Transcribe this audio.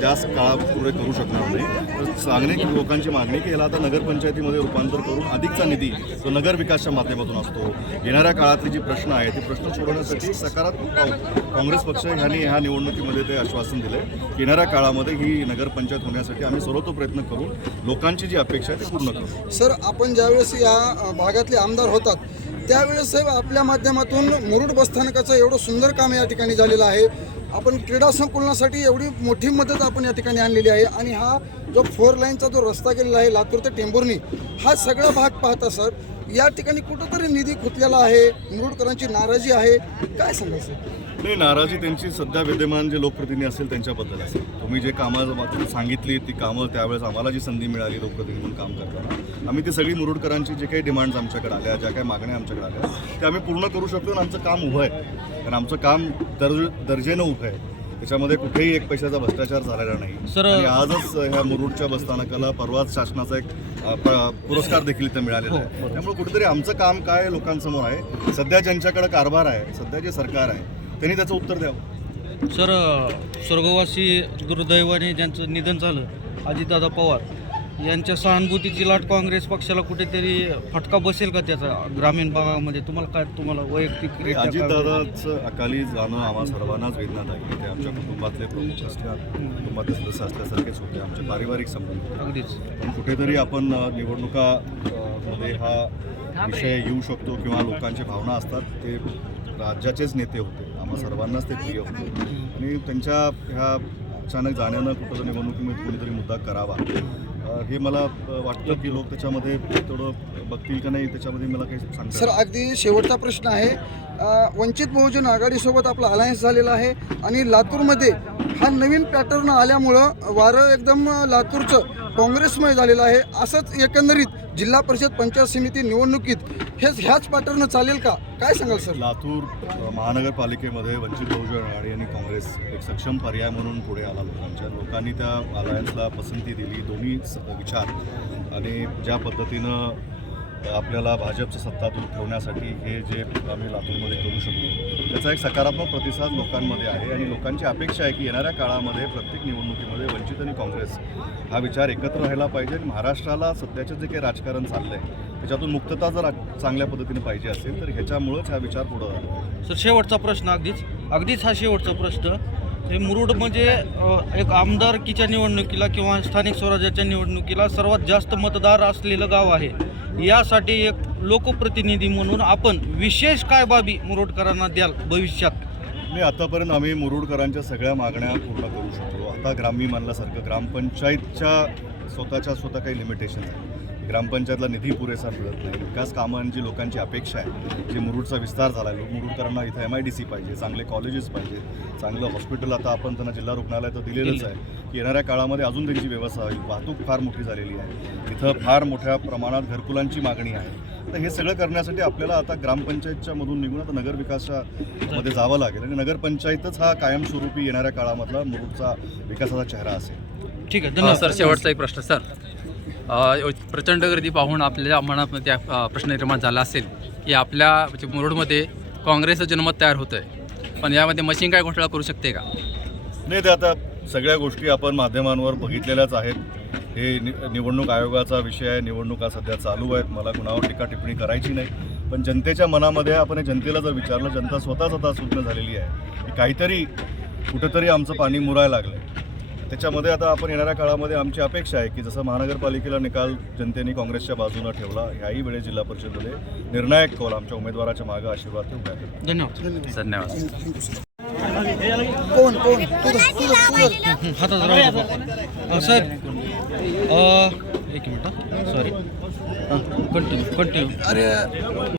जास्त काळा पुढे करू शकणार नाही. तर सांगणे की लोकांची मागणी की याला आता नगरपंचायतीमध्ये रूपांतर करून अधिकचा निधी तो नगर विकासच्या माध्यमातून असतो. येणाऱ्या काळातले जी प्रश्न आहे ते प्रश्न सोडवण्यासाठी सकारात्मक पाऊल काँग्रेस पक्ष ह्यांनी ह्या निवडणुकीमध्ये ते आश्वासन दिले येणाऱ्या काळामध्ये ही नगरपंचायत होण्यासाठी आम्ही सर्वतो प्रयत्न करून लोकांची जी अपेक्षा आहे ती पूर्ण करू. सर आपण ज्यावेळेस या भागातले आमदार होतात त्यावेळेस साहेब आपल्या माध्यमातून मुरुड बसस्थानकाचं एवढं सुंदर काम या ठिकाणी झालेलं आहे. आपण क्रीडा संकुलनासाठी एवढी मोठी मदत आपण या ठिकाणी आणलेली आहे. आणि हा जो फोर लाईनचा जो रस्ता गेलेला आहे लातूर ते टेंभुर्णी हा सगळा भाग पाहता सर या ठिकाणी कुठंतरी निधी खुटलेला आहे मुरुडकरांची नाराजी आहे. काय सांगायचं नाही नाराजी त्यांची सध्या विद्यमान जे लोकप्रतिनिधी असेल त्यांच्याबद्दल असेल. तुम्ही जे कामं सांगितली ती कामं त्यावेळेस आम्हाला जी संधी मिळाली लोकप्रतिनिधी म्हणून काम करताना आम्ही ती सगळी मुरुडकरांची जे काही डिमांड्स आमच्याकडे आल्या ज्या काही मागण्या आमच्याकडे आल्या ते आम्ही पूर्ण करू शकतो आणि आमचं काम उभं आहे. कारण आमचं काम दर्ज दर्जेनं उभं आहे. त्याच्यामध्ये कुठेही एक पैशाचा भ्रष्टाचार झालेला नाही. सर- आजच ह्या मुरुडच्या बसस्थानकाला परवाच शासनाचा एक पुरस्कार देखील इथं मिळालेला आहे. त्यामुळे कुठेतरी आमचं काम काय लोकांसमोर आहे? सध्या ज्यांच्याकडे कारभार आहे सध्या जे सरकार आहे त्यांनी त्याचं उत्तर द्यावं. सर स्वर्गवासी दुर्दैवाने ज्यांचं निधन झालं अजितदादा पवार यांच्या सहानुभूतीची लाट काँग्रेस पक्षाला कुठेतरी फटका बसेल का त्याचा? ग्रामीण भागामध्ये तुम्हाला काय तुम्हाला वैयक्तिक अजितदादाचं अकाली जाणं आम्हा सर्वांनाच वेदनादायी आहे. ते आमच्या कुटुंबातले प्रमुख असल्या कुटुंबातले सदस्य असल्यासारखेच होते. आमचे पारिवारिक संबंध. अगदीच. पण कुठेतरी आपण निवडणुका मध्ये हा विषय येऊ शकतो किंवा लोकांच्या भावना असतात ते राज्याचेच नेते होते. आम्हा सर्वांनाच ते प्रिय होते. आणि त्यांच्या ह्या अचानक जाण्यानं कुठं निवडणुकीमध्ये कोणीतरी मुद्दा करावा. हे मला वाटतं की लोक त्याच्यामध्ये थोडं बघतील का नाही त्याच्यामध्ये मला काही सांगता सर अगदी शेवटचा प्रश्न आहे. वंचित बहुजन आघाडीसोबत आपला अलायन्स झालेला आहे आणि लातूरमध्ये हा नवीन पॅटर्न आल्यामुळं वारं एकदम लातूरचं काँग्रेसमय झालेलं आहे. असंच एकंदरीत जिल्हा परिषद पंचायत समिती निवडणुकीत हेच ह्याच पॅटर्न चालेल का? काय सांगाल सर? लातूर महानगरपालिकेमध्ये वंचित बहुजन आघाडी आणि काँग्रेस एक सक्षम पर्याय म्हणून पुढे आला लोकांच्या लोकांनी त्या अलायन्सला पसंती दिली. दोन्ही स- विचार आणि ज्या पद्धतीनं आपल्याला भाजपचं सत्ता दूर ठेवण्यासाठी हे जे आम्ही लातूरमध्ये करू शकतो त्याचा एक सकारात्मक प्रतिसाद लोकांमध्ये आहे आणि लोकांची अपेक्षा आहे की येणाऱ्या काळामध्ये प्रत्येक निवडणुकीमध्ये वंचित आणि काँग्रेस हा विचार एकत्र राहिला पाहिजे. आणि महाराष्ट्राला सध्याचं जे काही राजकारण चाललं आहे त्याच्यातून मुक्तता जर चांगल्या पद्धतीने पाहिजे असेल तर ह्याच्यामुळंच हा विचार पुढं झाला सर शेवटचा प्रश्न अगदीच अगदीच हा शेवटचा प्रश्न. हे मुरुड म्हणजे एक आमदारकीच्या निवडणुकीला किंवा स्थानिक स्वराज्याच्या निवडणुकीला सर्वात जास्त मतदार असलेलं गाव आहे. यासाठी एक लोकप्रतिनिधी म्हणून आपण विशेष काय बाबी मुरुडकरांना द्याल भविष्यात? नाही आतापर्यंत आम्ही मुरुडकरांच्या सगळ्या मागण्या पूर्ण करू शकतो आता ग्रामी मानल्यासारखं ग्रामपंचायतच्या स्वतःच्या स्वतः काही लिमिटेशन आहेत. ग्रामपंचायतला निधी पुरेसा मिळत नाही. विकास कामांची लोकांची अपेक्षा आहे. जी मुरुडचा विस्तार झाला आहे मुरुडकरांना इथं एम आय डी सी पाहिजे चांगले कॉलेजेस पाहिजे चांगलं हॉस्पिटल आता आपण त्यांना जिल्हा रुग्णालय तर दिलेलंच आहे. की येणाऱ्या काळामध्ये अजून त्यांची व्यवस्था होईल. वाहतूक फार मोठी झालेली आहे. इथं फार मोठ्या प्रमाणात घरकुलांची मागणी आहे. तर हे सगळं करण्यासाठी आपल्याला आता ग्रामपंचायतच्या मधून निघून आता नगर विकासच्या मध्ये जावं लागेल. आणि नगरपंचायतच हा कायमस्वरूपी येणाऱ्या काळामधला मुरुडचा विकासाचा चेहरा असेल. ठीक आहे. सर शेवटचा एक प्रश्न सर. प्रचंड गर्दी पाहून आपल्या मनामध्ये त्या प्रश्न निर्माण झाला असेल की आपल्या म्हणजे मुरुडमध्ये काँग्रेसचं जनमत तयार होतं आहे पण यामध्ये मशीन काय घोटाळा करू शकते का? नाही ते आता सगळ्या गोष्टी आपण माध्यमांवर बघितलेल्याच आहेत. हे नि निवडणूक आयोगाचा विषय आहे. निवडणुका सध्या चालू आहेत. मला कुणावर टीका टिप्पणी करायची नाही. पण जनतेच्या मनामध्ये आपण जनतेला जर विचारलं जनता स्वतःच आता सूचना झालेली आहे की काहीतरी कुठंतरी आमचं पाणी मुरायला लागलं आहे त्याच्यामध्ये आता आपण येणाऱ्या काळामध्ये आमची अपेक्षा आहे की जसं महानगरपालिकेला निकाल जनतेने काँग्रेसच्या बाजूनं ठेवला ह्याही वेळेस जिल्हा परिषदेमध्ये निर्णायक कौल आमच्या उमेदवाराच्या मागं आशीर्वाद करतो धन्यवाद. धन्यवाद. कोण कोण? हातात सर अ, एक मिनिट सॉरी कंटिन्यू कंटिन्यू अरे